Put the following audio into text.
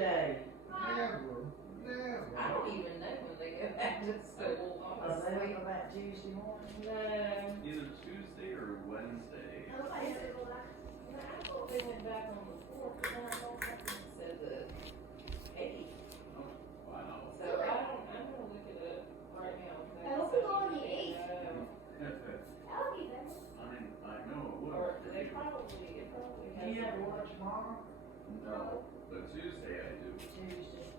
Tuesday. Never. I don't even know when they go back to school, honestly. 11 about Tuesday morning. No. Either Tuesday or Wednesday. I thought they went back on the 4th, but then I thought something said the 8th. Oh, wow. So I'm gonna look it up right now. I hope it's on the 8th. I know it would. Or they probably, it probably Do has. you have to work tomorrow? No, but Tuesday I do. Tuesday.